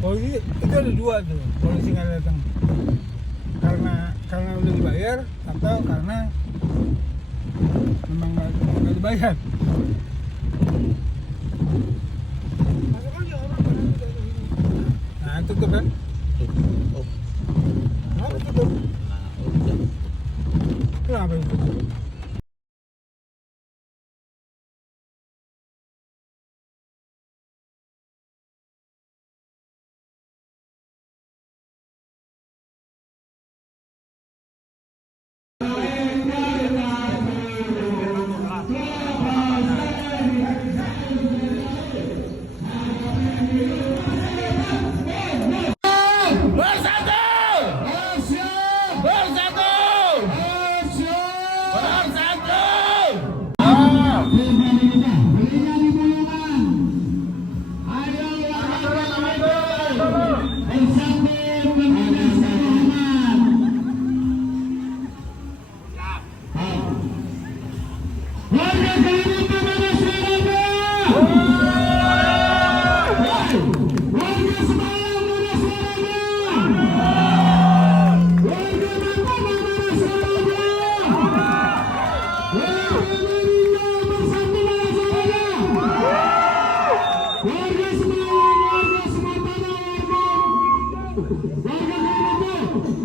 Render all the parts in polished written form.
Itu ada dua tuh, polisi nggak datang karena udah dibayar atau karena memang nggak dibayar. Nah tutup kan? Oh, Kenapa tutup? udah. Kenapa itu?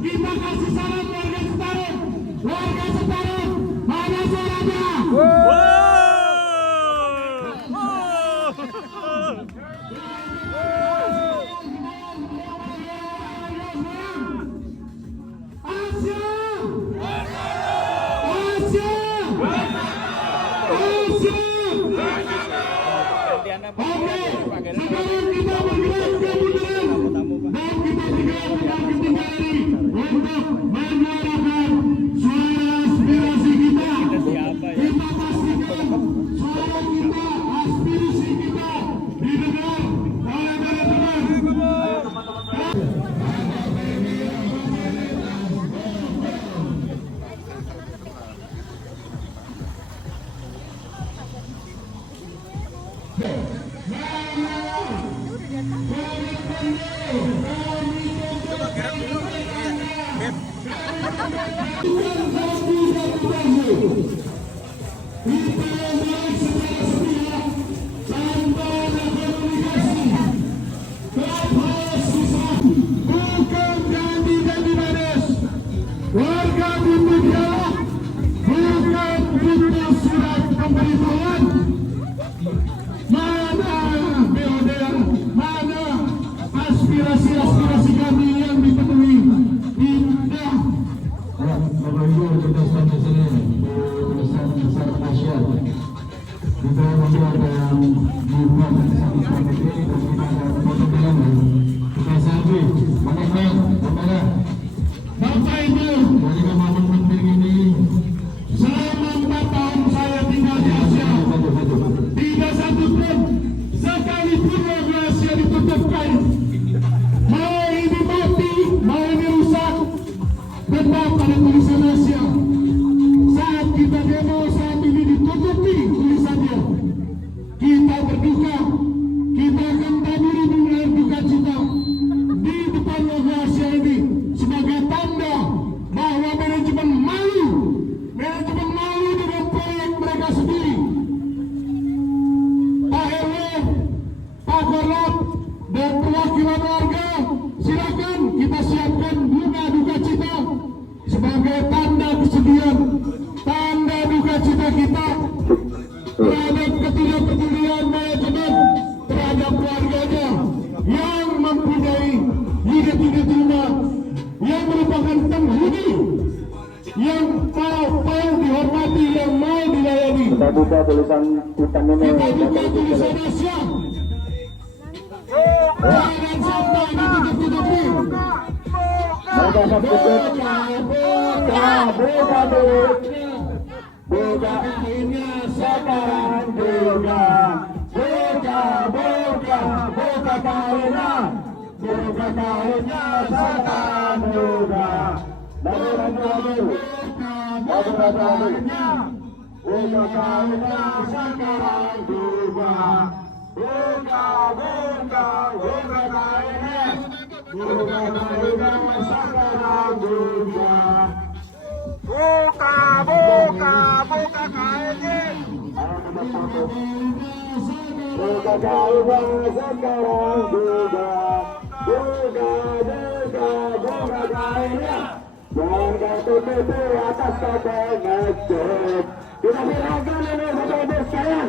Kita kasih salam warga Citarum. Warga Citarum, mana suaranya? Sekarang kita bergerak ke bundaran dan kita bergerak kembali untuk menyuarakan suara aspirasi kita. Kita pastikan suara kita, aspirasi kita didengar oleh para teman. Bukan janji-janji manis. Warga butuh dialog, bukan butuh surat pemberitahuan. Mana BOD, mana aspirasi-aspirasi kami yang dipenuhi? Tidak. Bapak Ibu, kita sampai sini tulisan besar masyarakat. Kita membuat yang dibuat sama ini dan kita ada foto dalam. Kita selfie, mana? Bapak Ibu, dari momen penting ini, selama 4 tahun saya tinggal di Asia, tidak satu pun sekalipun warga Asia ditutup kain. Mau ini mati, mau ini rusak, tetap pada tulisan Asia. Saat kita demo saat ini ditutupi tulisannya, kita berduka, kita akan taburi bunga duka cita di depan logo Asia ini sebagai tanda bahwa manajemen malu dengan proyek mereka sendiri. Pak RW, Pak Korlap, dan perwakilan warga, silakan kita siapkan bunga duka cita sebagai tanda kesedihan, tanda duka cita kita terhadap ketidakpedulian manajemen terhadap keluarganya yang mempunyai unit-unit rumah yang merupakan penghuni yang mau dihormati, yang mau dilayani. Kita buka tulisan hitam ini. Kita buka tulisan Asia. Jangan sampai ditutup-tutupi. Mereka sebut buka Akhirnya sekarang buka kainnya sekarang buka. Buka kainnya sekarang buka. Buka kainnya buka paringan sekarang juga. Buka kainnya. Buka paringan sekarang juga. Buka kainnya. Jangan kau tutup di atas kata ngecek. Kita serahkan ini Bapak-Ibu sekalian.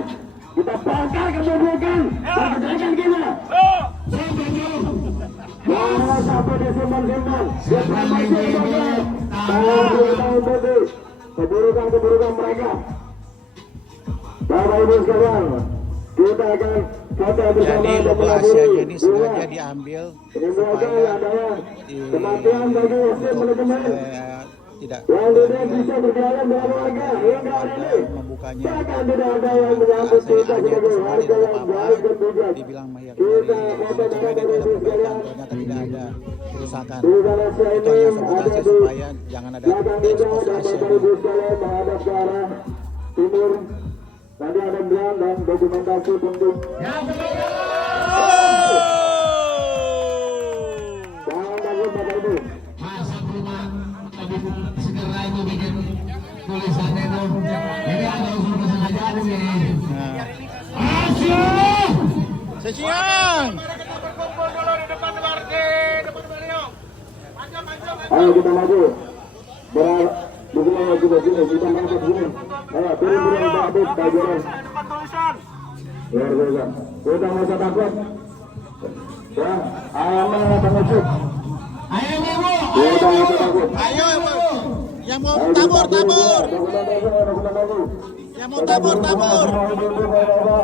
Kita bongkar kebubukan pergerakan kita. Jangan sampai disimpan-simpan. Kita masih bongkar keburukan mereka. Bapak-Ibu sekalian, kita akan foto bersama. Jadi logo Asianya ini sengaja diambil supaya kematian bagi muslim manajemen tidak yang tidak bisa berjalan dengan warga hingga hari ini. membukanya. Bahkan tidak ada yang menyambut kita sebagai warga yang baik dan bijak. Dibilang Mahir Kita dari foto manajemen itu ada bersama perbaikan, ternyata tidak ada kerusakan. di Malaysia Itu ini hanya ada sabotase di supaya jangan ada belakang kita ekspos dan Asia. Bapak-Ibu sekalian menghadap ke arah timur. Tadi ada bilang dan dokumentasi untuk jangan takut Bapak-Ibu. Masa rumah tadi segera itu bikin tulisannya itu. Jadi ada unsur kesengajaan ini. Asia! Sesiang. Berkumpul dulu di depan beliau. Ayo kita maju. Di sini kita mangkat sini. Ayo turun Bapak-Ibu bagian. Depan tulisan. Luar biasa. Kita nggak usah takut. Ya, ayamnya pengecut. Ayo Ibu! Kita nggak usah takut. Ayo, yang mau Ayo, tabur, kita tabur. dokumentasi. Yang mau tabur, tabur. Kita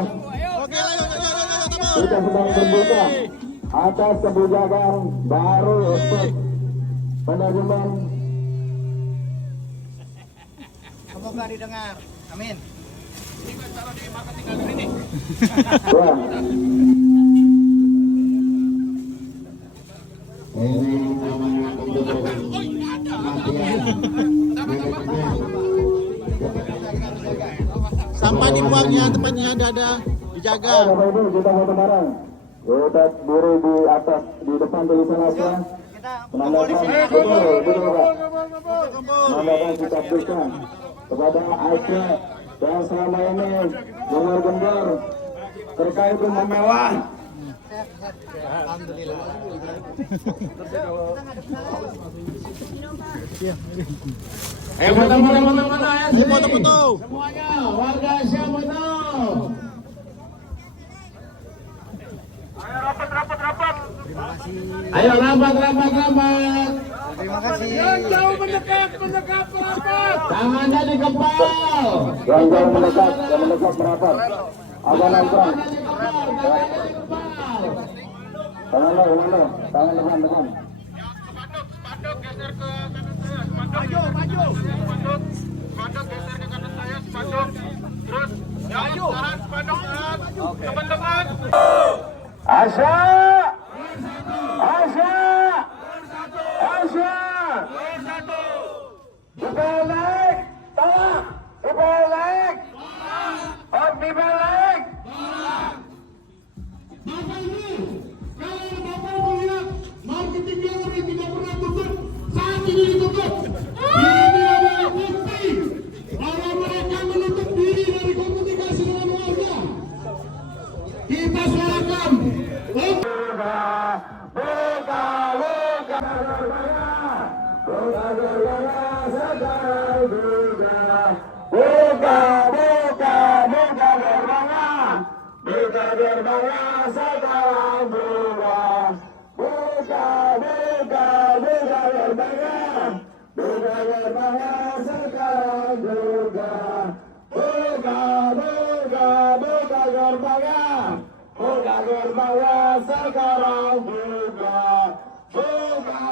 Oke, ayo, tabur. sedang berbuka atas kebijakan baru untuk manajemen. Semoga didengar. Amin. Wah, Ini namanya pembukaan kematian. Sampah dibuangnya tempatnya ada dijaga. Bapak-Ibu kita foto bareng. Kita buru di atas di depan tulisan Asia. Kita Menandakan betul Pak. Menandakan sikap kita kepada Aceh yang selama ini gemar-gembor terkait rumah mewah. Foto mana ya? Ayo foto-foto. Semuanya warga Asia foto. Ayo rapat. terima kasih. Jauh mendekat rapat. Tangannya dikepal. Yang jauh mendekat merapat. Agak nongkrong. Tangan depan. Spanduk geser ke kanan saya. Spanduk geser ke kanan saya. Spanduk. Terus jalan spanduk jalan. Teman-teman. Asia. Dibalik. Tolak. Dibalik. Dibalik. Bapak ini, kalau Bapak melihat marketingnya orang tidak pernah tutup, saat ini ditutup. Ini adalah bukti bahwa mereka menutup diri dari komunikasi dengan warga. Kita suarakan. Buka gerbangnya sekarang juga. Buka gerbangnya sekarang juga. Buka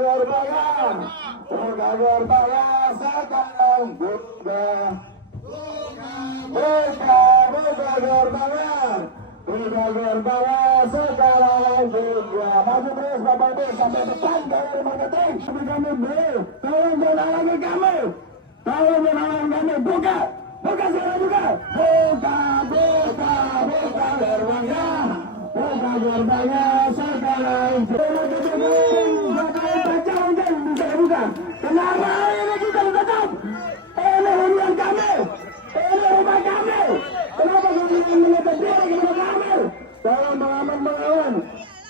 gerbangnya. Buka gerbangnya sekarang juga. Buka gerbangnya. Buka gerbangnya sekarang juga. Buka gerbangnya sekarang juga. Maju terus Bapak-Ibu sampai depan dari marketing. Kami beli. Tolong jangan halangi kami. Buka sekarang juga. Buka gerbangnya. Maka gerbangnya sekarang bisa dibuka. Kenapa ini kita ditutup? Ini hunian kami, ini rumah kami. Kenapa kemudian menutup diri kepada kami? Tolong melawan.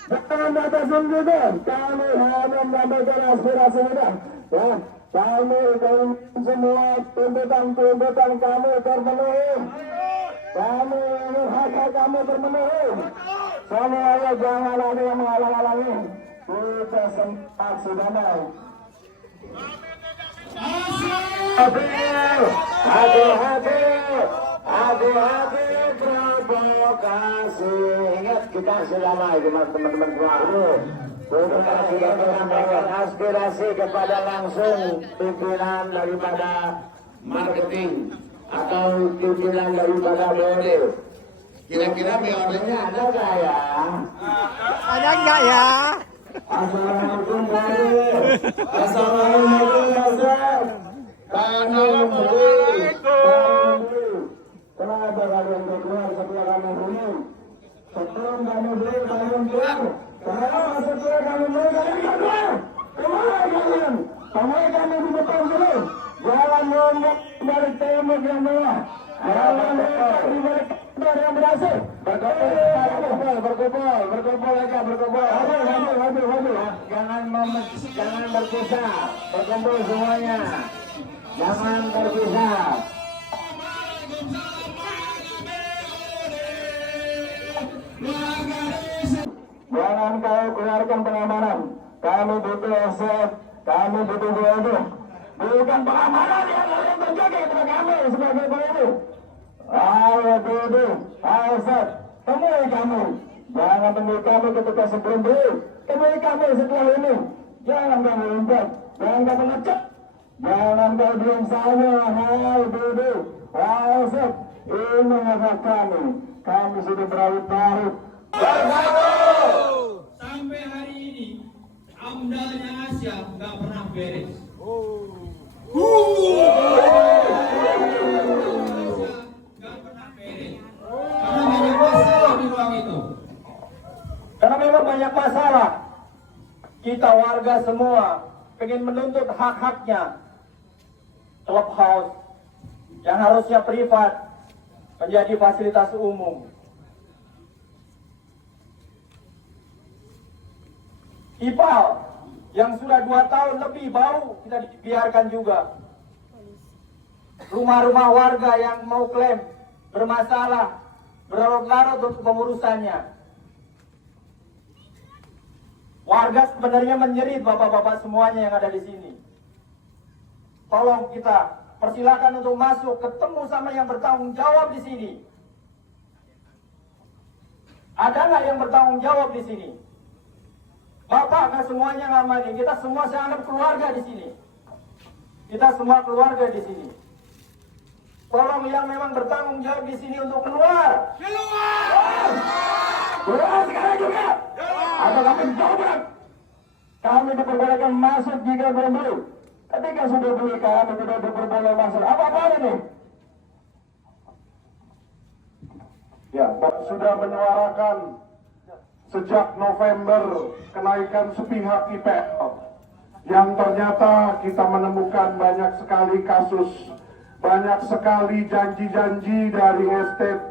Jangan batasin kita. Kami hanya menyampaikan aspirasi kita. Ya, kami ingin semua tuntutan kami terpenuhi. Kami ingin hak kami terpenuhi. Semuanya jangan ada yang menghalang-halangi. Kita sempat sudah mau. Hati-hati provokasi. Ingat kita sudah mau teman-teman semua. Kita sudah menyampaikan aspirasi kepada langsung pimpinan daripada marketing atau pimpinan daripada BOD. Kira-kira BOD-nya ada nggak ya? Ada nggak ya? Assalamualaikum BOD. Assalamualaikum Ustaz. Kenapa kalian keluar setelah kami beli? Sebelum kami beli kalian keluar. Kenapa setelah kami beli kalian keluar? Keluar kalian. Sampai kami di depan dulu. Jangan ngomong dari tembok yang bawah. Jangan dari balik tembok yang berhasil. Berkumpul aja, berkumpul. Hadir. Jangan berpisah. Berkumpul semuanya. Jangan berpisah. Jangan kau keluarkan pengamanan. Kami butuh offset, kami butuh BOD. Bukan pengamanan yang kalian terjaga kepada kami sebagai BOD. Ayo BOD, ayo offset, temui kami. Jangan temui kami ketika sebelum beli. Temui kami setelah ini. Jangan kamu impet, jangan kamu ngecek. Jangan kau diam saja, hai BOD, ayo offset. Ini hak kami. Kami sudah berlarut-larut. Sampai hari ini AMDA-nya Asia nggak pernah beres. Nggak pernah beres. Karena banyak masalah di ruang itu. Karena memang banyak masalah. Kita warga semua pengen menuntut hak-haknya. Clubhouse yang harusnya privat menjadi fasilitas umum. IPAL yang sudah 2 tahun lebih bau kita dibiarkan juga. Rumah-rumah warga yang mau klaim bermasalah, berlarut-larut untuk pengurusannya. Warga sebenarnya menjerit, bapak-bapak semuanya yang ada di sini. Tolong kita persilakan untuk masuk, ketemu sama yang bertanggung jawab di sini. Ada nggak yang bertanggung jawab di sini? Bapak nggak semuanya ngamani, kita semua saya anggap keluarga di sini. Kita semua keluarga di sini. Tolong yang memang bertanggung jawab di sini untuk keluar. Keluar sekarang juga. Atau kami dobrak. Kami diperbolehkan masuk jika berburu. Ketika sudah beli kami tidak diperbolehkan masuk. Apa ini? Ya, sudah menyuarakan sejak November kenaikan sepihak IPL yang ternyata kita menemukan banyak sekali kasus, banyak sekali janji-janji dari estate,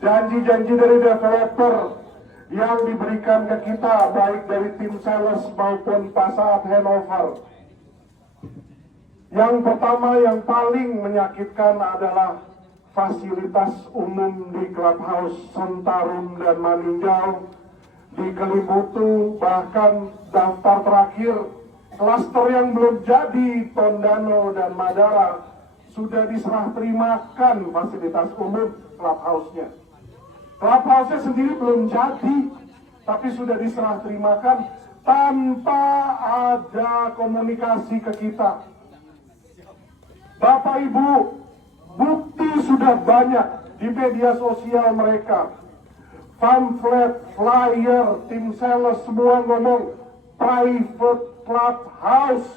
janji-janji dari developer yang diberikan ke kita baik dari tim sales maupun Passat Hannover. Yang pertama yang paling menyakitkan adalah fasilitas umum di Clubhouse Sentarum dan Maninjau, di Kelimutu, bahkan daftar terakhir klaster yang belum jadi Tondano dan Madara sudah diserah terimakan fasilitas umum Clubhouse-nya. Clubhouse-nya sendiri belum jadi, tapi sudah diserah terimakan tanpa ada komunikasi ke kita. Bapak Ibu, bukti sudah banyak di media sosial mereka. Pamflet, flyer, tim sales semua ngomong private clubhouse.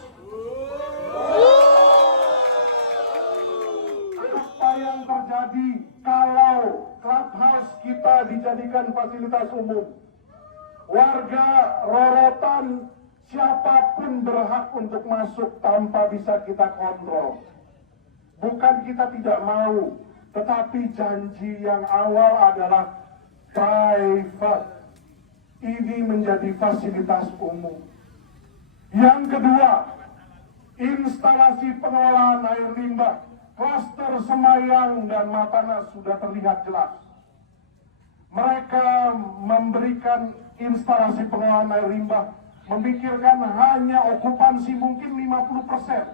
Apa yang terjadi kalau clubhouse kita dijadikan fasilitas umum. Warga rorotan siapapun berhak untuk masuk tanpa bisa kita kontrol. Bukan kita tidak mau, tetapi janji yang awal adalah private. Ini menjadi fasilitas umum. Yang kedua, instalasi pengelolaan air limbah, klaster Semayang dan Matanas sudah terlihat jelas. Mereka memberikan instalasi pengelolaan air limbah, memikirkan hanya okupansi mungkin 50%.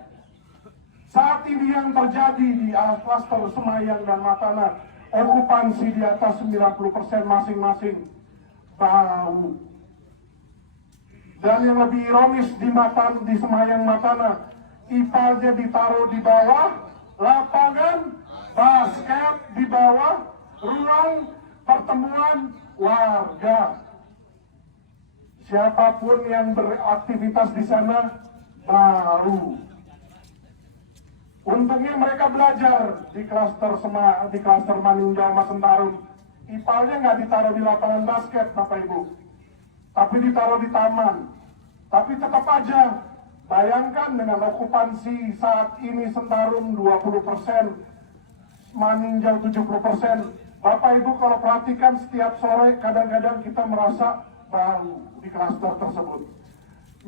Saat ini yang terjadi di klaster Semayang dan Matanas, okupansi di atas 90% masing-masing. Bau. Dan yang lebih ironis di Semayang Matanas, ipalnya ditaruh di bawah, lapangan basket di bawah, ruang pertemuan warga. Siapapun yang beraktivitas di sana bau. Untungnya mereka belajar di klaster Maninjau Mas Sentarum. Ipalnya nggak ditaruh di lapangan basket, Bapak Ibu, tapi ditaruh di taman. Tapi tetap aja, bayangkan dengan okupansi saat ini Sentarum 20%, Maninjau 70%. Bapak Ibu kalau perhatikan setiap sore kadang-kadang kita merasa bau di klaster tersebut.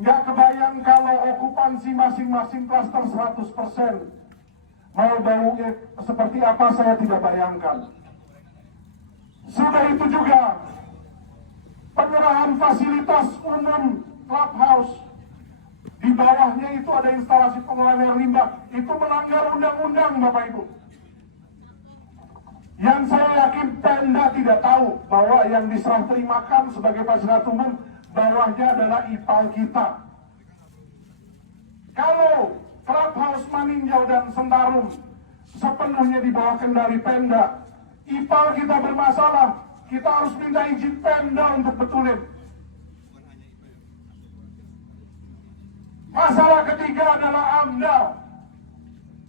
Nggak kebayang kalau okupansi masing-masing klaster 100%. Mau baunya seperti apa saya tidak bayangkan. Sudah itu juga penyerahan fasilitas umum clubhouse. Di bawahnya itu ada instalasi pengelolaan air limbah. Itu melanggar undang-undang, Bapak Ibu. Yang saya yakin Pemda tidak tahu bahwa yang diserah terimakan sebagai fasilitas umum bawahnya adalah ipal kita. Kalau clubhouse Maninjau dan Sentarum sepenuhnya di bawah kendali Pemda, ipal kita bermasalah, kita harus minta izin Pemda untuk betulin. Masalah ketiga adalah AMDAL.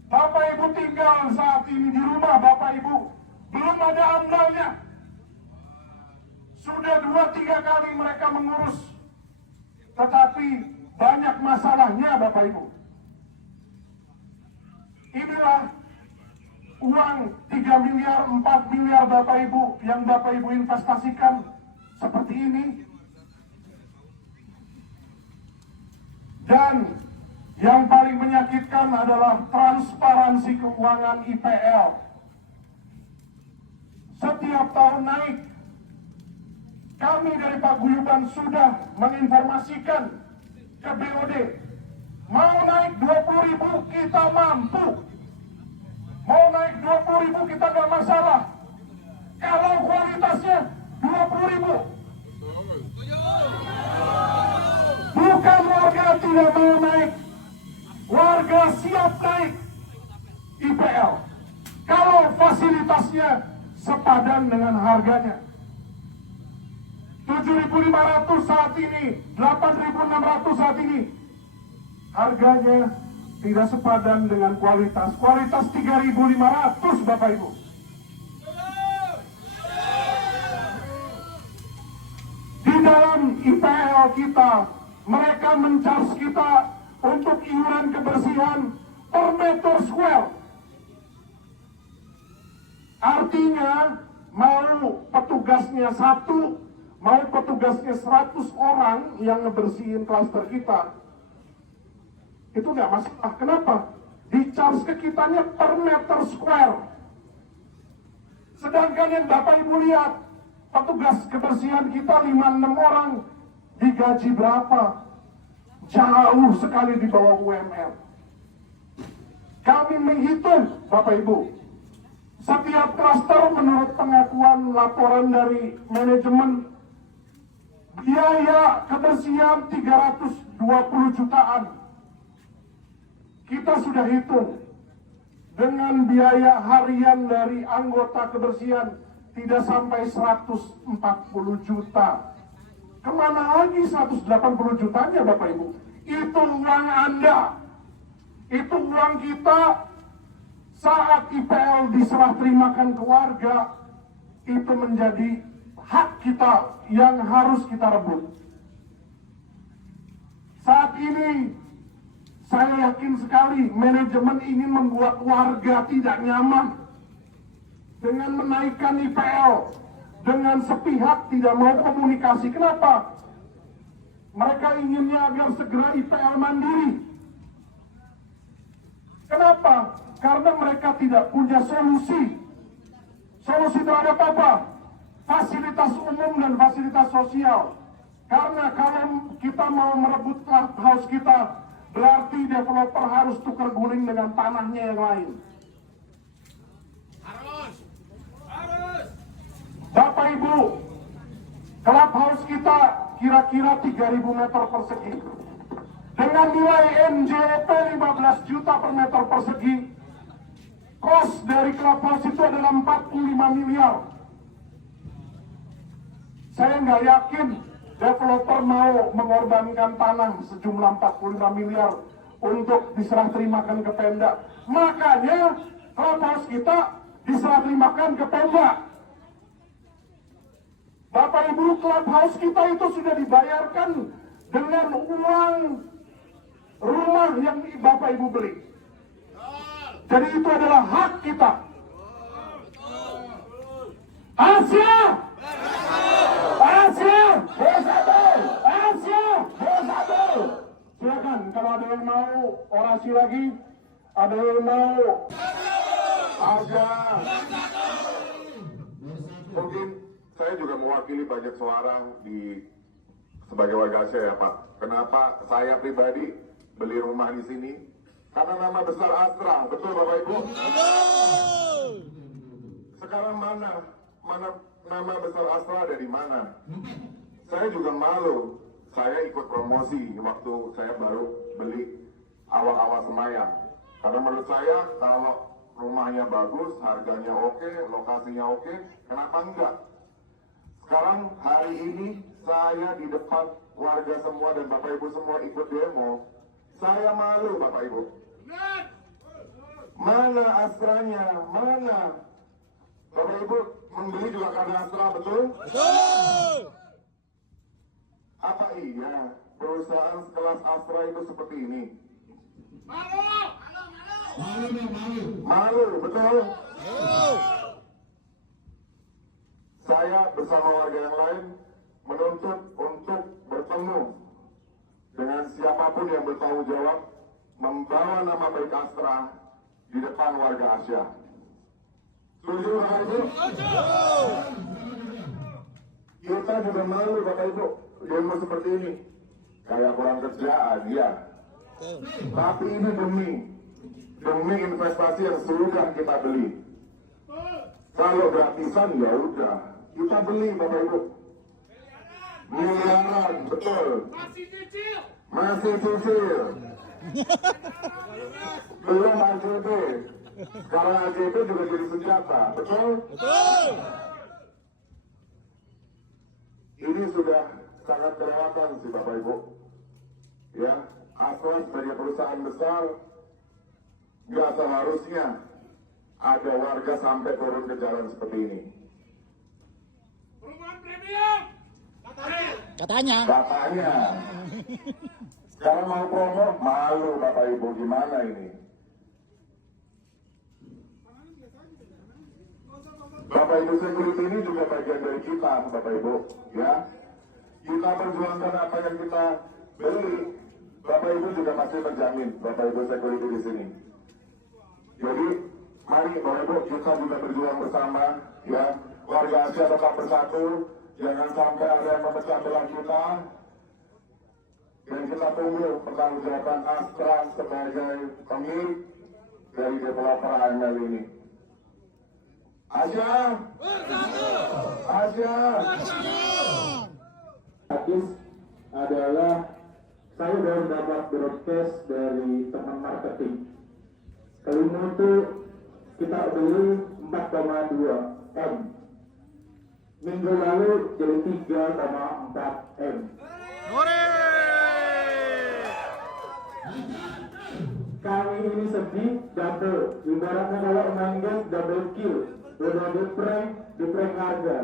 Bapak Ibu tinggal saat ini di rumah, Bapak Ibu, belum ada AMDALnya. Sudah 2-3 kali mereka mengurus, tetapi banyak masalahnya, Bapak Ibu. Inilah uang 3 miliar, 4 miliar Bapak Ibu yang Bapak Ibu investasikan seperti ini. Dan yang paling menyakitkan adalah transparansi keuangan IPL. Setiap tahun naik. Kami dari Paguyuban sudah menginformasikan ke BOD. Mau naik 20.000 kita mampu. Mau naik 20.000 kita nggak masalah. Kalau kualitasnya 20.000. Bukan warga tidak mau naik. Warga siap naik IPL. Kalau fasilitasnya sepadan dengan harganya. 7.500 saat ini, 8.600 saat ini. Harganya tidak sepadan dengan kualitas. Kualitas 3.500 Bapak Ibu. Di dalam IPL kita, mereka men-charge kita untuk iuran kebersihan per meter square. Artinya, mau petugasnya 1, mau petugasnya 100 orang yang ngebersihin klaster kita, itu nggak masalah. Kenapa? Di-charge ke kitanya per meter square. Sedangkan yang Bapak Ibu lihat, petugas kebersihan kita 5-6 orang, digaji berapa? Jauh sekali di bawah UMR. Kami menghitung, Bapak Ibu, setiap klaster menurut pengakuan laporan dari manajemen, biaya kebersihan 320 jutaan. Kita sudah hitung dengan biaya harian dari anggota kebersihan tidak sampai 140 juta. Kemana lagi 180 jutanya Bapak Ibu? Itu uang Anda. Itu uang kita saat IPL diserah terimakan ke warga. itu menjadi hak kita yang harus kita rebut. Saat ini saya yakin sekali manajemen ingin membuat warga tidak nyaman dengan menaikkan IPL, dengan sepihak tidak mau komunikasi. Kenapa? Mereka inginnya agar segera IPL mandiri. Kenapa? Karena mereka tidak punya solusi. Solusi terhadap apa? Fasilitas umum dan fasilitas sosial. Karena kalau kita mau merebut clubhouse kita, berarti developer harus tukar guling dengan tanahnya yang lain. Harus. Bapak Ibu, clubhouse kita kira-kira 3.000 meter persegi. Dengan nilai NJP 15 juta per meter persegi, kos dari clubhouse itu adalah 45 miliar. Saya nggak yakin developer mau mengorbankan tanah sejumlah 45 miliar untuk diserah terimakan ke Pemda. Makanya clubhouse kita diserah terimakan ke Pemda. Bapak Ibu, clubhouse kita itu sudah dibayarkan dengan uang rumah yang Bapak Ibu beli. Jadi itu adalah hak kita. Asia! Asia! Bersatu! Asia! Bersatu! Silakan kalau ada yang mau orasi lagi, ada yang mau Asia. Mungkin saya juga mewakili banyak suara sebagai warga Asia ya Pak. Kenapa saya pribadi beli rumah di sini? Karena nama besar Astra, betul Bapak Ibu? Betul. Sekarang mana nama besar Astra ada di mana? Saya juga malu. Saya ikut promosi waktu saya baru beli awal-awal Semayang. Karena menurut saya kalau rumahnya bagus, harganya oke, lokasinya oke, kenapa enggak? Sekarang hari ini saya di depan warga semua dan Bapak Ibu semua ikut demo. Saya malu Bapak Ibu. Mana Astranya? Mana? Bapak Ibu membeli juga karena Astra, betul? Betul! Apa iya perusahaan sekelas Astra itu seperti ini? Malu, betul? Saya bersama warga yang lain menuntut untuk bertemu dengan siapapun yang bertanggung jawab membawa nama baik Astra di depan warga Asia. Setuju Bapak Ibu? Kita juga malu Bapak Ibu demo seperti ini. Kayak kurang kerjaan, ya. Tapi ini demi investasi yang sudah kita beli. Kalau gratisan ya udah, kita beli Bapak Ibu. Miliaran, betul. Masih cicil. Belum AJB. Sekarang AJB juga jadi senjata, betul? Betul. Ini sudah sangat kelewatan sih Bapak Ibu. Ya, Astra sebagai perusahaan besar nggak seharusnya ada warga sampai turun ke jalan seperti ini. Perumahan premium. Katanya. Sekarang mau promo, malu Bapak Ibu, gimana ini? Bapak Ibu security ini juga bagian dari kita, Bapak Ibu, ya. Kita perjuangkan apa yang kita beli. Bapak Ibu juga masih menjamin Bapak Ibu security di sini. Jadi, mari Bapak Ibu kita juga berjuang bersama, ya. Warga Asia tetap bersatu, jangan sampai ada yang memecah belah kita. Dan kita tunggu pertanggungjawaban Astra sebagai pemilik dari developer AML ini. Asia! Asia! Habis adalah saya baru dapat broadcast dari teman marketing. Kelima itu kita beli 4,2 M. Minggu lalu jadi 3,4 M. Kami ini sedih double. Ibaratnya kalau main game double kill, double prank, di prank harga.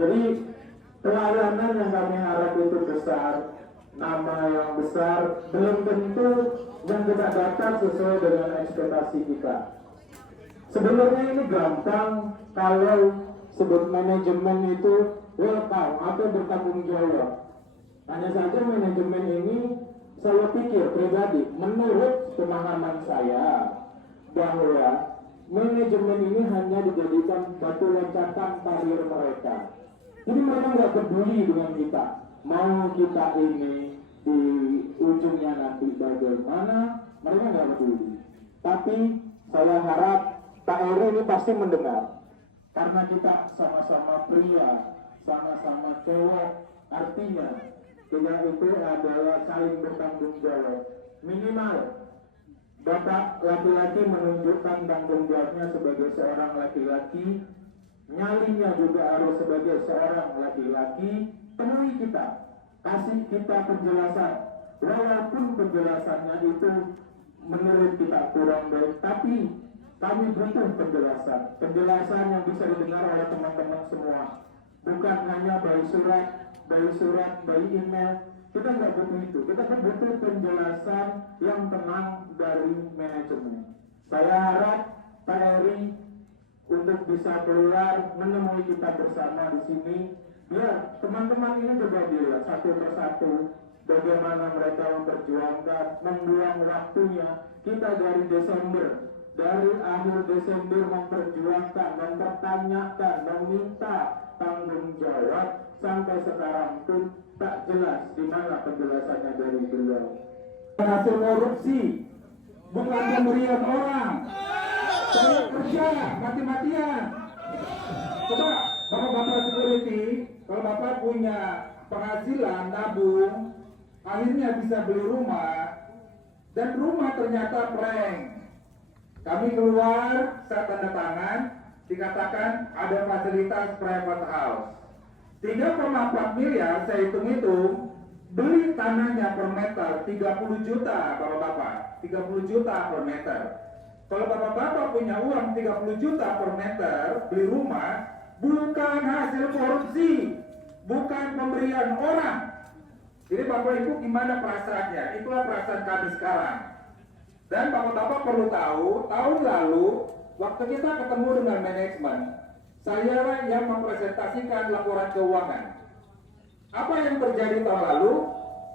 Jadi pelayanan yang kami harap itu besar, nama yang besar, belum tentu yang kita dapat sesuai dengan ekspektasi kita. Sebenarnya ini gampang kalau sebut manajemen itu welcome atau bertanggung jawab. Hanya saja manajemen ini saya pikir pribadi, menurut pemahaman saya, bahwa manajemen ini hanya dijadikan batu loncatan karir mereka. Jadi mereka nggak peduli dengan kita. Mau kita ini di ujungnya nanti bagaimana, mereka nggak peduli. Tapi saya harap Pak Eri ini pasti mendengar. Karena kita sama-sama pria, sama-sama cowok, artinya kita itu adalah saling bertanggung jawab. Minimal Bapak laki-laki menunjukkan tanggung jawabnya sebagai seorang laki-laki, nyalinya juga harus sebagai seorang laki-laki. Penuhi kita, kasih kita penjelasan, walaupun penjelasannya itu menurut kita kurang baik, tapi kami butuh penjelasan yang bisa didengar oleh teman-teman semua, bukan hanya by surat, by email. Kita nggak butuh itu, kita butuh penjelasan yang tenang dari manajemen. Saya harap Pak Eri untuk bisa keluar menemui kita bersama di sini, biar teman-teman ini juga dilihat satu persatu bagaimana mereka memperjuangkan, membuang waktunya. Kita dari akhir Desember memperjuangkan, mempertanyakan, meminta tanggung jawab, sampai sekarang pun tak jelas di mana penjelasannya dari beliau. Hasil korupsi, bukan pemberian orang. Saya kerja mati-matian. Coba bapak-bapak security, kalau bapak punya penghasilan nabung, akhirnya bisa beli rumah, dan rumah ternyata prank. Kami keluar, saat tanda tangan, dikatakan ada fasilitas private house. 3,4 miliar saya hitung-hitung, beli tanahnya per meter 30 juta bapak-bapak, 30 juta per meter. Kalau bapak-bapak punya uang 30 juta per meter beli rumah, bukan hasil korupsi, bukan pemberian orang. Jadi bapak ibu gimana perasaannya? Itulah perasaan kami sekarang. Dan bapak-bapak perlu tahu, tahun lalu waktu kita ketemu dengan manajemen, saya yang mempresentasikan laporan keuangan. Apa yang terjadi tahun lalu?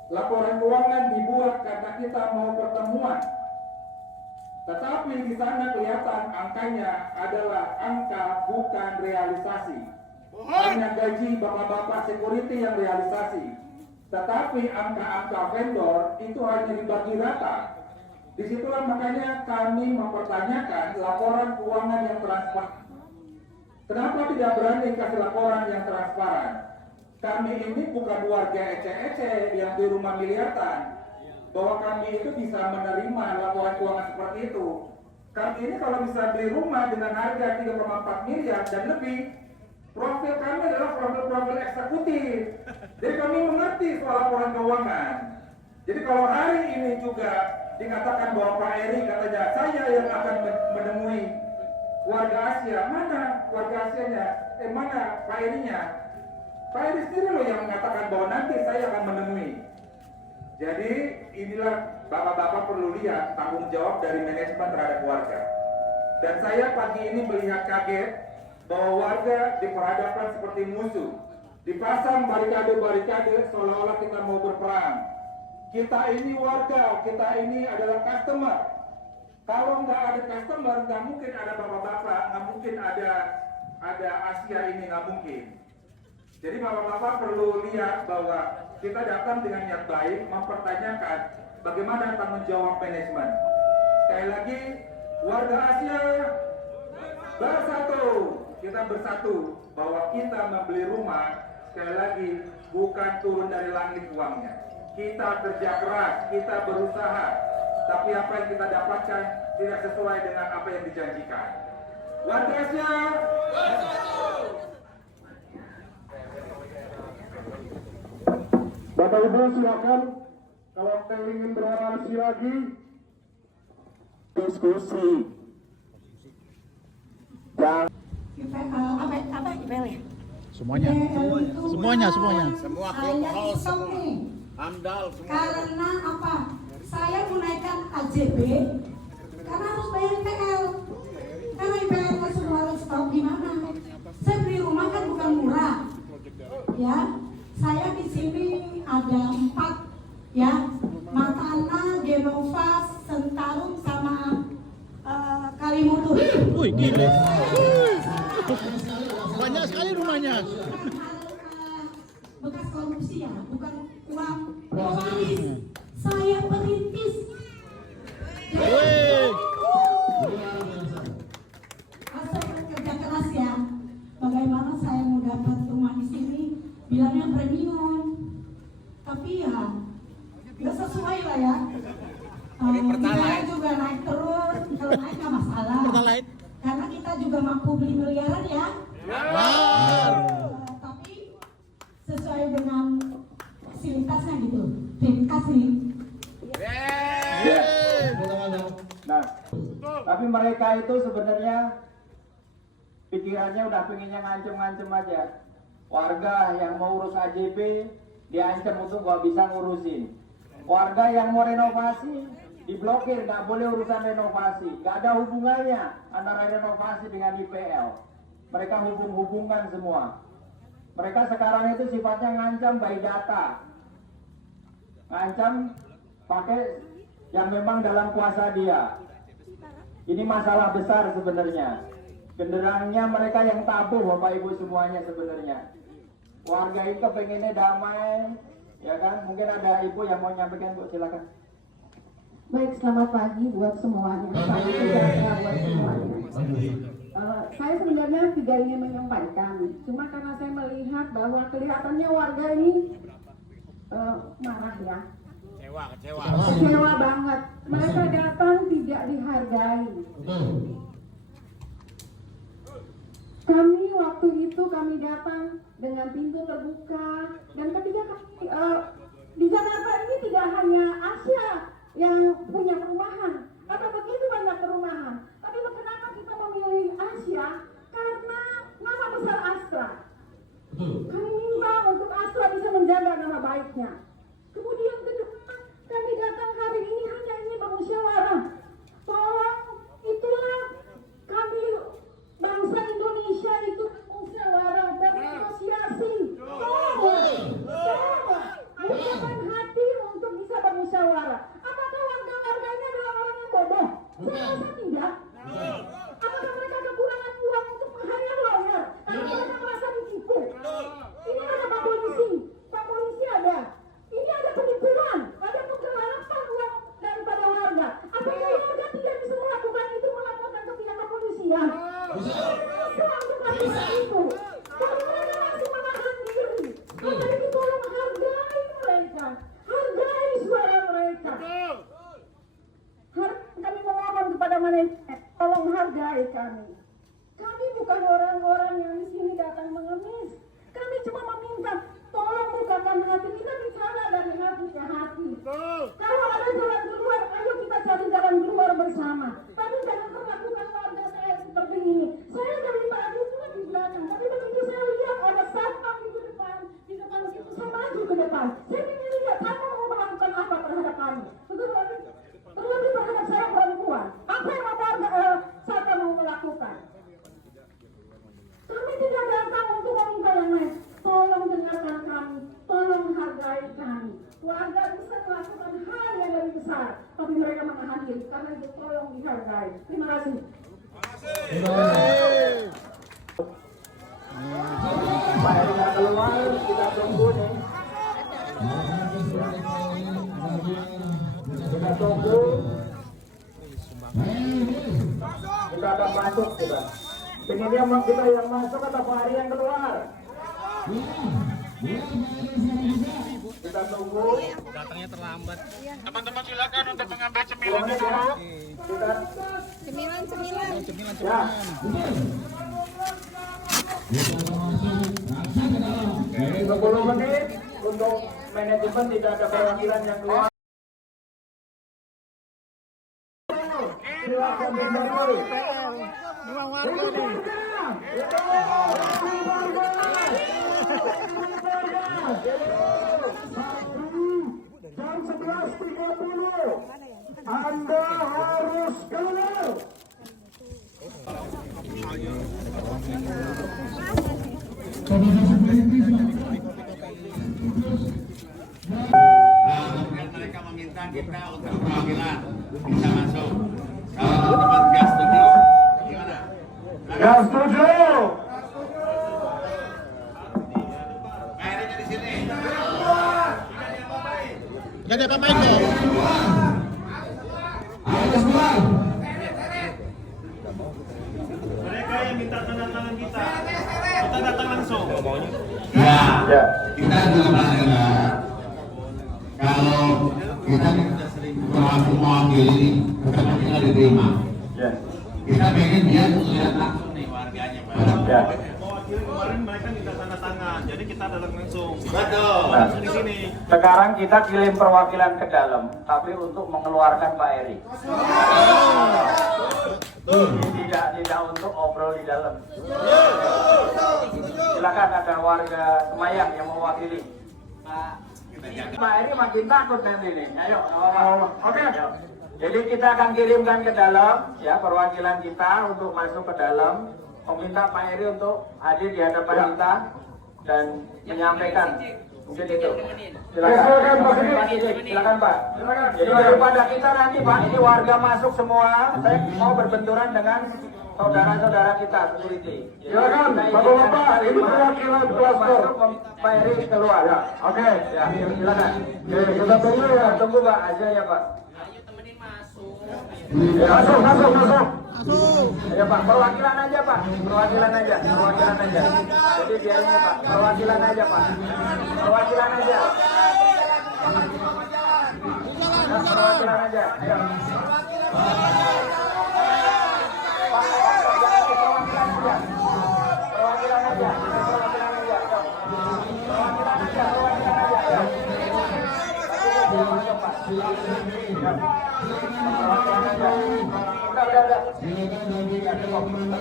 Laporan keuangan dibuat karena kita mau pertemuan. Tetapi di sana kelihatan angkanya adalah angka bukan realisasi. Hanya gaji bapak-bapak security yang realisasi. Tetapi angka-angka vendor itu hanya dibagi rata. Disitulah makanya kami mempertanyakan laporan keuangan yang transparan. Kenapa tidak berani kasih laporan yang transparan? Kami ini bukan warga ece-ece yang di rumah miliaran, bahwa kami itu bisa menerima laporan keuangan seperti itu. Kami ini kalau bisa beli rumah dengan harga 3,4 miliar dan lebih, profil kami adalah profil eksekutif. Jadi kami mengerti soal laporan keuangan. Jadi kalau hari ini juga dikatakan bahwa Pak Eri katanya saya yang akan menemui warga Asia, mana warga Asianya? Mana Pak Erinya? Pak Eri sendiri loh yang mengatakan bahwa nanti saya akan menemui. Jadi inilah bapak-bapak perlu lihat tanggung jawab dari manajemen terhadap warga. Dan saya pagi ini melihat kaget bahwa warga diperhadapkan seperti musuh. Dipasang barikade-barikade seolah-olah kita mau berperang. Kita ini warga, kita ini adalah customer. Kalau nggak ada customer, nggak mungkin ada bapak-bapak, nggak mungkin ada Asia ini, nggak mungkin. Jadi bapak-bapak perlu lihat bahwa kita datang dengan niat baik, mempertanyakan bagaimana tanggung jawab manajemen. Sekali lagi, warga Asia bersatu. Kita bersatu bahwa kita membeli rumah, sekali lagi, bukan turun dari langit uangnya. Kita kerja keras, kita berusaha, tapi apa yang kita dapatkan tidak sesuai dengan apa yang dijanjikan. Warga Asia bersatu. Bapak Ibu silakan, kalau ingin berorasi lagi, Diskusi. Dan apa IPL ya? Semuanya. Semuanya. Semua saya stop nih. Amdal semua. Karena apa? Saya menaikkan AJB karena harus bayar IPL. Karena IPL semua harus stop gimana? Saya beli rumah kan bukan murah, ya. Saya di sini ada 4, ya, Matana, Genova, Sentarum, sama Kalimutu. Wih, gila. Banyak sekali rumahnya. Bekas korupsi ya, bukan uang waris. Saya perintis. Wih. Asal kerja keras ya. Bagaimana saya mau dapat rumah di sini? Bilangnya premium, tapi ya nggak sesuai lah ya. Saya juga naik terus, kalau naik nggak masalah. Karena kita juga mampu beli miliaran ya. Tapi sesuai dengan fasilitasnya gitu. Terima kasih. Nah, tapi mereka itu sebenarnya pikirannya udah pengennya ngancem-ngancem aja. Warga yang mau urus AJB diancam untuk nggak bisa ngurusin. Warga yang mau renovasi diblokir, nggak boleh urusan renovasi. Nggak ada hubungannya antara renovasi dengan IPL. Mereka hubung-hubungkan semua. Mereka sekarang itu sifatnya ngancam by data. Ngancam pakai yang memang dalam kuasa dia. Ini masalah besar sebenarnya. Genderangnya mereka yang tabuh Bapak Ibu semuanya sebenarnya. Warga itu pengennya damai, ya kan? Mungkin ada Ibu yang mau nyampaikan, Bu, silakan. Baik, selamat pagi buat semuanya. Salam sejahtera buat semuanya. Saya sebenarnya tidak ingin menyampaikan, cuma karena saya melihat bahwa kelihatannya warga ini marah ya. Kecewa banget. Mereka datang tidak dihargai. Kami waktu itu datang dengan pintu terbuka, dan ketika di Jakarta ini tidak hanya Asia yang punya perumahan, atau begitu banyak perumahan. Tapi kenapa kita memilih Asia? Karena nama besar Astra. Kami minta untuk Astra bisa menjaga nama baiknya. Kemudian kedua, kami datang hari ini hanya ingin bermusyawarah. Tolong, itulah kami bangsa Indonesia itu musyawarah dan negosiasi. Tolong, bukakan hati untuk bisa bermusyawarah. Apakah warga-warganya adalah orang yang bodoh? Saya rasa tidak. Apakah mereka kekurangan uang untuk meng-hire lawyer? Karena mereka merasa ditipu. Ini ada Pak Polisi. Pak Polisi ada. Ini ada penipuan. Ada penggelapan uang daripada warga. Apakah warga tidak bisa melakukan itu, melaporkan ke pihak kepolisian? Bisa untuk melakukan itu. Tapi mereka masih menahan diri. Maka itu tolong hargai mereka. Hargai suara mereka. Kami memohon kepada mereka, tolong hargai kami. Kami bukan orang-orang yang di sini datang mengemis. Kami cuma meminta, tolong bukakan hati. Kita bicara dari hati ke hati. Kalau ada jalan keluar, ayo kita cari jalan keluar bersama. Tapi jangan perlakukan warga saya seperti ini. Saya dari tadi pun di belakang, tapi begitu saya lihat ada satpam di depan situ, saya maju ke depan. Saya ingin lihat kamu mau melakukan apa terhadap kami. Terlebih terhadap saya perempuan. Apa yang satpam mau melakukan? Kami tidak datang untuk meminta yang lain. Tolong dengarkan kami, tolong hargai kami. Warga bisa melakukan hal yang lebih besar, tapi mereka menahan diri. Karena itu tolong dihargai. Terima kasih. Pak Erina keluar, kita tunggu nih. Kita tunggu. Kita akan masuk kita. Pengennya kita yang masuk atau Pak Ari yang keluar? Kita tunggu. Datangnya terlambat. Teman-teman silakan untuk mengambil cemilan dulu. Cemilan. Ya. 10 menit untuk manajemen, tidak ada perwakilan yang keluar. Silakan Jam 11.30 Anda harus keluar. Mereka meminta kita untuk perwakilan bisa masuk. Kalau teman-teman gas setuju, gimana? Gas setuju. Akhirnya di sini. Gak ada pemain kok. Mereka yang minta tanda tangan kita datang langsung. Ya, kita juga pernah kalau kita mewakili bukan kita diterima. Kita pengen dia lihat langsung nih warganya, Pak. Kemarin mereka minta tanda tangan, jadi kita datang langsung. Betul. Langsung di sini. Sekarang kita kirim perwakilan ke dalam, tapi untuk mengeluarkan Pak Eri. Tidak untuk obrol di dalam. Silakan ada warga Semayang yang mewakili. Pak Eri makin takut nanti nih. Ayo. Oke. Jadi kita akan kirimkan ke dalam, ya perwakilan kita untuk masuk ke dalam, meminta Pak Eri untuk hadir di hadapan kita dan menyampaikan. Mungkin itu. Silakan Pak. Silakan Pak. Jadi daripada kita nanti Pak, ini warga masuk semua, saya mau berbenturan dengan saudara-saudara kita security. Silakan, Bapak-bapak, ini perwakilan klaster. Pak Eri keluar. Ya. Oke, ya, silakan. Oke, kita tunggu ya. Tunggu Pak aja ya Pak. Masuk. Ya Pak, perwakilan aja Pak. Perwakilan aja. Jadi biarnya Pak, perwakilan aja Pak. Perwakilan aja. Perwakilan aja. Ayo.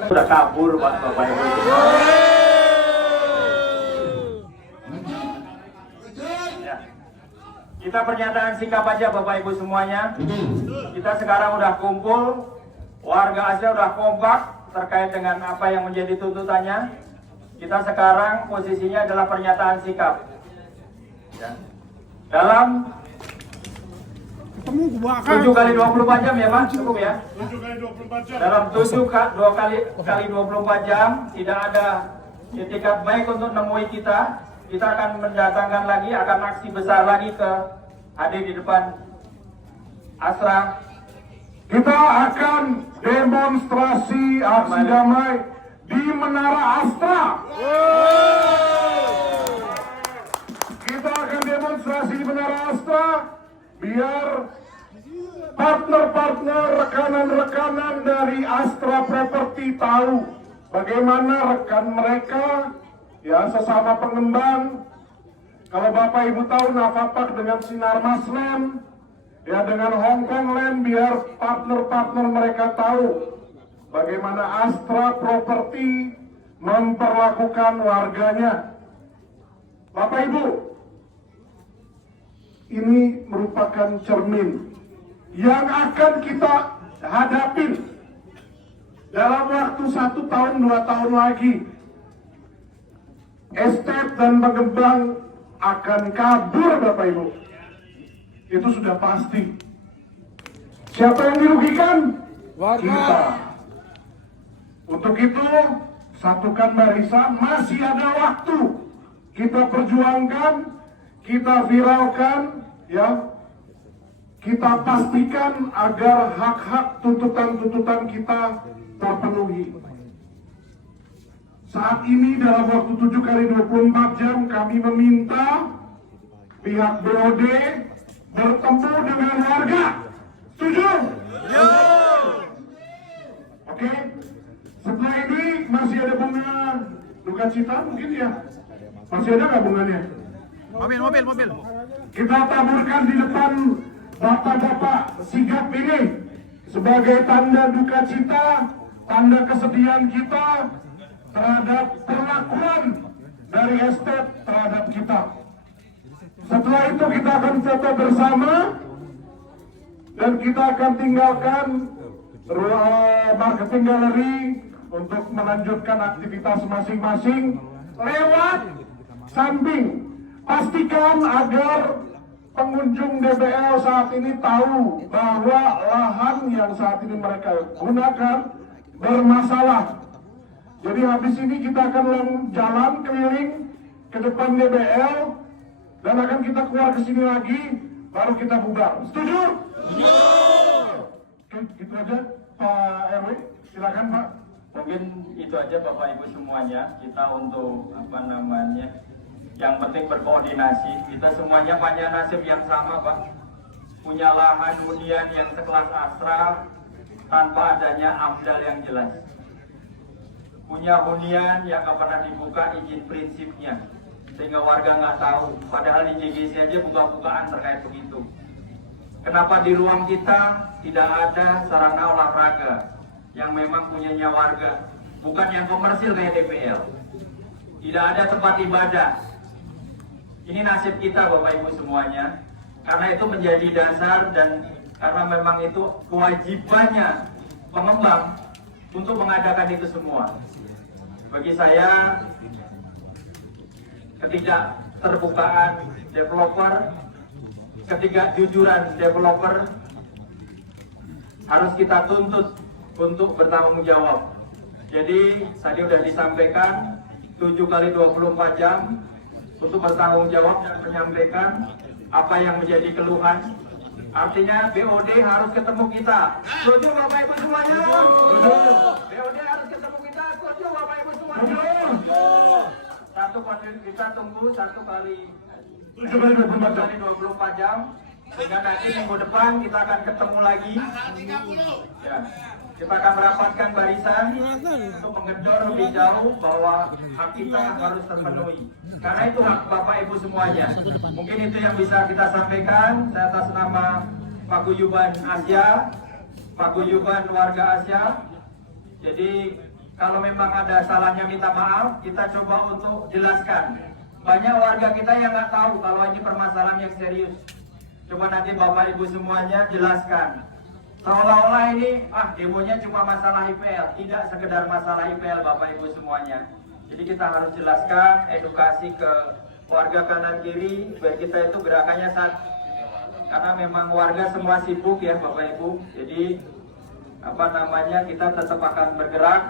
Sudah kabur Pak Bapak Ibu. Ya. Kita pernyataan sikap aja Bapak Ibu semuanya. Kita sekarang udah kumpul, warga Asia udah kompak terkait dengan apa yang menjadi tuntutannya. Kita sekarang posisinya adalah pernyataan sikap. Ya. Dalam 7 kali 24 jam ya Pak, cukup ya? 7 kali 24 jam. Dalam 7 kali 24 jam tidak ada itikat baik untuk nemui kita. Kita akan mendatangkan lagi, akan aksi besar lagi ke hadir di depan Asra. Kita akan demonstrasi aksi damai di Menara Astra. Kita akan demonstrasi di Menara Astra biar partner-partner, rekanan-rekanan dari Astra Property tahu bagaimana rekan mereka, ya sesama pengembang. Kalau Bapak Ibu tahu Navapak dengan Sinar Masland, ya dengan Hong Kong Land, biar partner-partner mereka tahu bagaimana Astra Property memperlakukan warganya. Bapak Ibu, ini merupakan cermin yang akan kita hadapin dalam waktu 1 tahun 2 tahun lagi. Estate dan pengembang akan kabur Bapak Ibu. Itu sudah pasti. Siapa yang dirugikan? Kita. Untuk itu, satukan barisan, masih ada waktu. Kita perjuangkan, kita viralkan, ya. Kita pastikan agar hak-hak tuntutan-tuntutan kita terpenuhi. Saat ini dalam waktu 7 kali 24 jam kami meminta pihak BOD bertemu dengan warga. Setuju? Oke. Setelah ini masih ada bunga duka cita mungkin ya? Masih ada nggak bunganya? Mobil. Kita taburkan di depan bapak-bapak sigap ini sebagai tanda duka cita, tanda kesedihan kita terhadap perlakuan dari estate terhadap kita. Setelah itu kita akan foto bersama dan kita akan tinggalkan marketing gallery untuk melanjutkan aktivitas masing-masing lewat samping. Pastikan agar pengunjung DBL saat ini tahu bahwa lahan yang saat ini mereka gunakan bermasalah. Jadi habis ini kita akan jalan keliling ke depan DBL dan akan kita keluar ke sini lagi, baru kita bubar. Setuju? Oke, gitu aja Pak RW. Silakan Pak. Mungkin itu aja Bapak Ibu semuanya. Kita untuk yang penting berkoordinasi. Kita semuanya punya nasib yang sama Pak. Punya lahan hunian yang sekelas Astra tanpa adanya AMDAL yang jelas. Punya hunian yang nggak pernah dibuka izin prinsipnya, sehingga warga nggak tahu. Padahal di JGC aja buka-bukaan terkait begitu. Kenapa di ruang kita tidak ada sarana olahraga yang memang punyanya warga, bukan yang komersil kayak DPL. Tidak ada tempat ibadah. Ini nasib kita Bapak Ibu semuanya. Karena itu menjadi dasar dan karena memang itu kewajibannya pengembang untuk mengadakan itu semua. Bagi saya, ketidakterbukaan developer, ketidakjujuran developer harus kita tuntut untuk bertanggung jawab. Jadi tadi sudah disampaikan 7 kali 24 jam untuk bertanggung jawab dan menyampaikan apa yang menjadi keluhan. Artinya BOD harus ketemu kita. Setuju Bapak Ibu semuanya? BOD harus ketemu kita. Setuju Bapak Ibu semuanya? Satu kali kita tunggu 1 kali 24 jam. Sehingga nanti minggu depan kita akan ketemu lagi. Ya. Kita akan merapatkan barisan untuk menggedor lebih jauh bahwa hak kita harus terpenuhi. Karena itu hak Bapak Ibu semuanya. Mungkin itu yang bisa kita sampaikan. Saya atas nama Paguyuban Asia, Paguyuban Warga Asia. Jadi kalau memang ada salahnya minta maaf, kita coba untuk jelaskan. Banyak warga kita yang nggak tahu kalau ini permasalahan yang serius. Coba nanti Bapak Ibu semuanya jelaskan. Seolah-olah ini demonya cuma masalah IPL, tidak sekedar masalah IPL Bapak Ibu semuanya. Jadi kita harus jelaskan, edukasi ke warga kanan kiri biar kita itu gerakannya satu. Karena memang warga semua sibuk ya Bapak Ibu. Jadi kita tetap akan bergerak.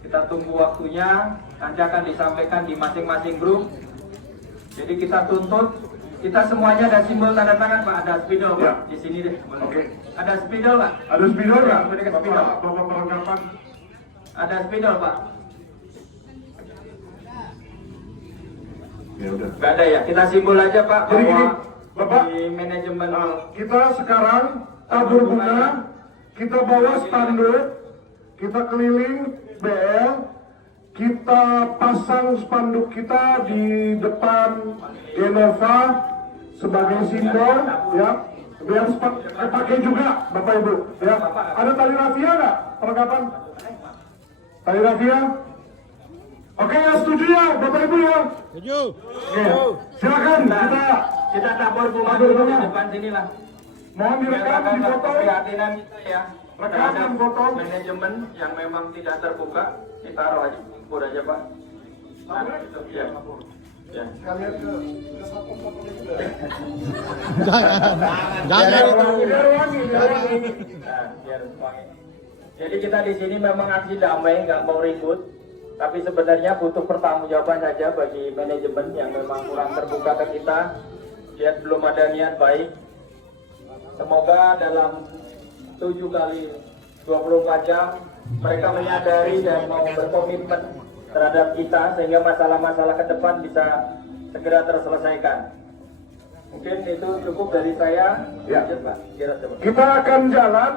Kita tunggu waktunya, nanti akan disampaikan di masing-masing grup. Jadi kita tuntut, kita semuanya ada simbol tanda tangan Pak, ada spidol Pak, di sini deh. Oke. Ada spidol Pak? Ada spidol nggak? Bapak perlengkapan. Ada spidol Pak? Ya udah. Gak ada ya, kita simbol aja Pak. Jadi gini, Bapak, di manajemen kita sekarang tabur bunga, kita bawa spanduk, kita keliling BL, kita pasang spanduk kita di depan Genova sebagai simbol, ya. Biar pakai juga Bapak Ibu, ya. Ada tali rafia nggak perlengkapan? Tali rafia? Oke, ya setuju ya Bapak Ibu ya? Setuju. Oke, silakan kita tabur bunga dulu di depan sini lah. Mohon direkam, dipoto. Keprihatinan kita ya. Rekam dan foto. Manajemen yang memang tidak terbuka, kita taruh aja, udah aja Pak. Nah, itu ya. Ya. Kalian ke Jangan itu. biar wangi. Nah, biar wangi. Jadi kita di sini memang aksi damai, nggak mau ribut. Tapi sebenarnya butuh pertanggungjawaban saja bagi manajemen yang memang kurang terbuka ke kita. Lihat belum ada niat baik. Semoga dalam 7 kali 24 jam mereka menyadari dan mau berkomitmen terhadap kita sehingga masalah-masalah ke depan bisa segera terselesaikan. Mungkin itu cukup dari saya. Ya. Pak. Kita akan jalan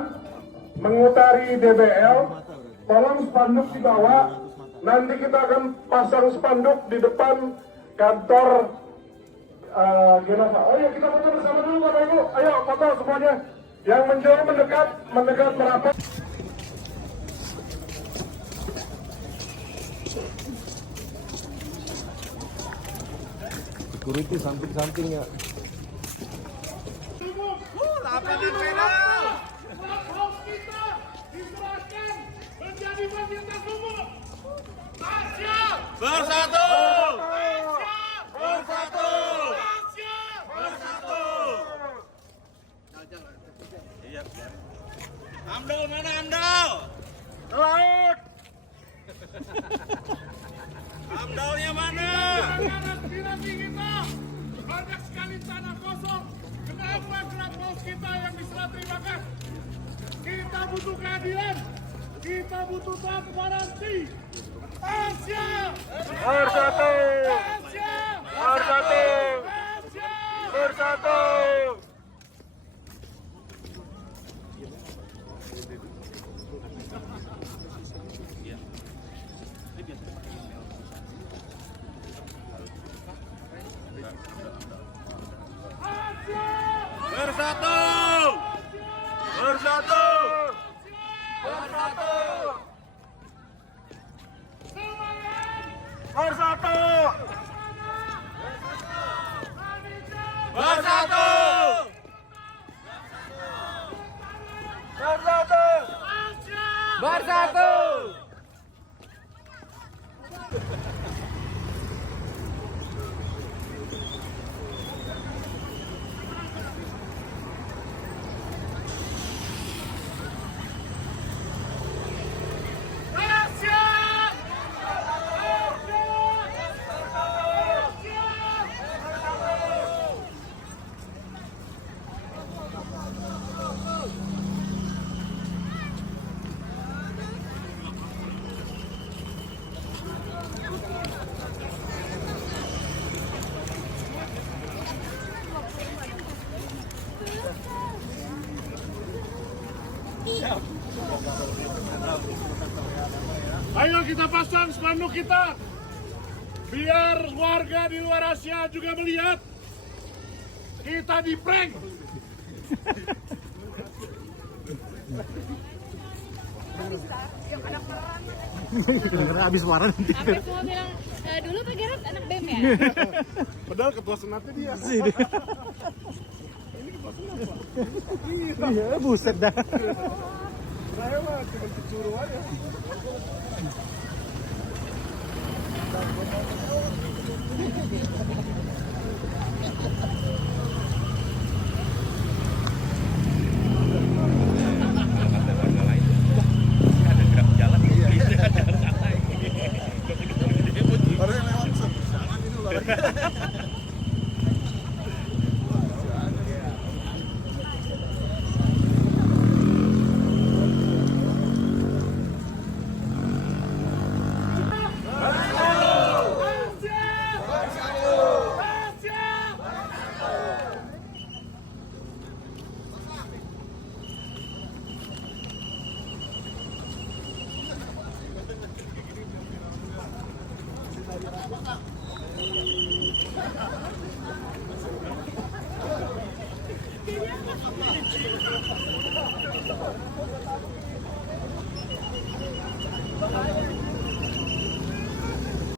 mengutari DBL. Tolong spanduk dibawa. Nanti kita akan pasang spanduk di depan kantor Genova. Ayo kita foto bersama dulu Bapak Ibu. Ayo foto semuanya. Yang menjauh mendekat merapat. security samping-sampingnya. Lapangan medal. Clubhouse kita diserahkan menjadi fasilitas umum. Asia bersatu. Asia bersatu. Asia bersatu. Amdal mana Amdal? Laut. Amdalnya mana? Aspirasi kita banyak sekali tanah kosong. Kenapa Clubhouse kita yang diserah terimakan? Kita butuh keadilan. Kita butuh transparansi. Asia bersatu. Asia bersatu. Asia bersatu. Bersatu! Bersatu! Bersatu! Bersatu! Bersatu! Bersatu! Bersatu! Ayo kita pasang spanduk kita, biar warga di luar Asia juga melihat kita di prank. Habis waran nanti. Apa semua bilang dulu Pak Gerard anak BEM ya? Padahal ketua senatnya dia. Iya, buset dah. Saya mah cuma kecuru aja. Ayo